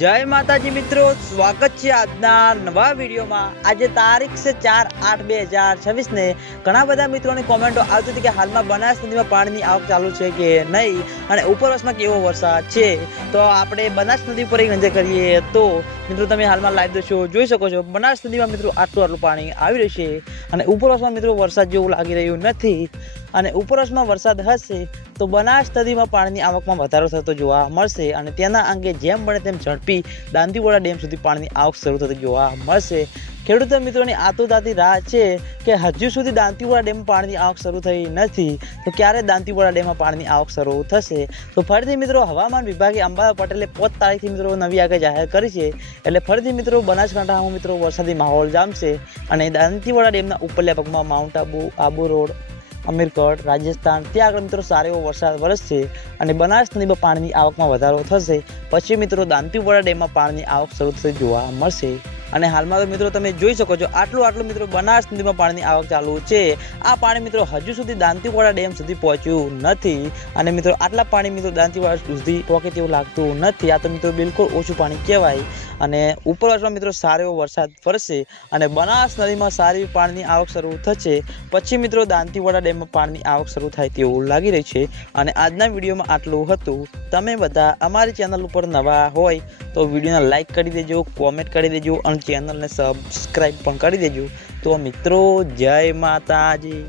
जय माताजी मित्रों, स्वागत है આજના નવા વિડીયોમાં। આજે તારીખ છે 4/8/2026 ને ઘણા બધા મિત્રોની કોમેન્ટો આવતી હતી કે હાલમાં બનાસ નદીમાં પાણીની આવક ચાલુ છે કે નહીં અને ઉપરવાસમાં કેવો વરસાદ છે। તો આપણે બનાસ નદી પર એક નજર કરીએ તો મિત્રો તમે હાલમાં લાઈવ દ્રશ્યો જોઈ શકો છો। બનાસ નદીમાં મિત્રો આટલું પાણી આવી રહ્યું છે અને ઉપરવાસમાં મિત્રો વરસાદ જેવું લાગી રહ્યું નથી અને ઉપરવાસમાં વરસાદ હશે તો બનાસ નદીમાં પાણીની આવકમાં વધારો થતો જોવા મળશે અને તેના અંગે જેમ બને તેમ ઝડપી દાંતીવાડા ડેમ સુધી પાણીની આવક શરૂ થતી જોવા મળશે। ખેડૂતો મિત્રોની આતુરતાથી રાહ છે કે હજુ સુધી દાંતીવાડા ડેમમાં પાણીની આવક શરૂ થઈ નથી તો ક્યારે દાંતીવાડા ડેમમાં પાણીની આવક શરૂ થશે। તો ફરીથી મિત્રો હવામાન વિભાગે અંબાલાલ પટેલે 5 તારીખથી મિત્રો નવી આગાહી જાહેર કરી છે એટલે ફરીથી મિત્રો બનાસકાંઠામાં મિત્રો વરસાદી માહોલ જામશે અને દાંતીવાડા ડેમના ઉપરલા ભાગમાં માઉન્ટ આબુ રોડ અમીરગઢ રાજસ્થાન ત્યાં આગળ મિત્રો સારો એવો વરસાદ વરસશે અને બનાસ નદીમાં પાણીની આવકમાં વધારો થશે। પછી મિત્રો દાંતીવાડા ડેમમાં પાણીની આવક શરૂ થતી જોવા મળશે અને હાલમાં તો મિત્રો તમે જોઈ શકો છો આટલું મિત્રો બનાસ નદીમાં પાણીની આવક ચાલુ છે। આ પાણી મિત્રો હજુ સુધી દાંતીવાડા ડેમ સુધી પહોંચ્યું નથી અને મિત્રો આટલા પાણી મિત્રો દાંતીવાડા સુધી પહોંચે તેવું લાગતું નથી। આ તો મિત્રો બિલકુલ ઓછું પાણી કહેવાય અને ઉપરવાસમાં મિત્રો સારો એવો વરસાદ વરસશે અને બનાસ નદીમાં સારી પાણીની આવક શરૂ થશે। પછી મિત્રો દાંતીવાડા ડેમમાં પાણીની આવક શરૂ થાય તેવું લાગી રહ્યું છે અને આજના વિડીયોમાં આટલું હતું। તમે બધા અમારી ચેનલ ઉપર નવા હોય તો વિડીયોને લાઈક કરી દેજો, કોમેન્ટ કરી દેજો અને ચેનલને સબસ્ક્રાઈબ પણ કરી દેજો। તો મિત્રો જય માતાજી।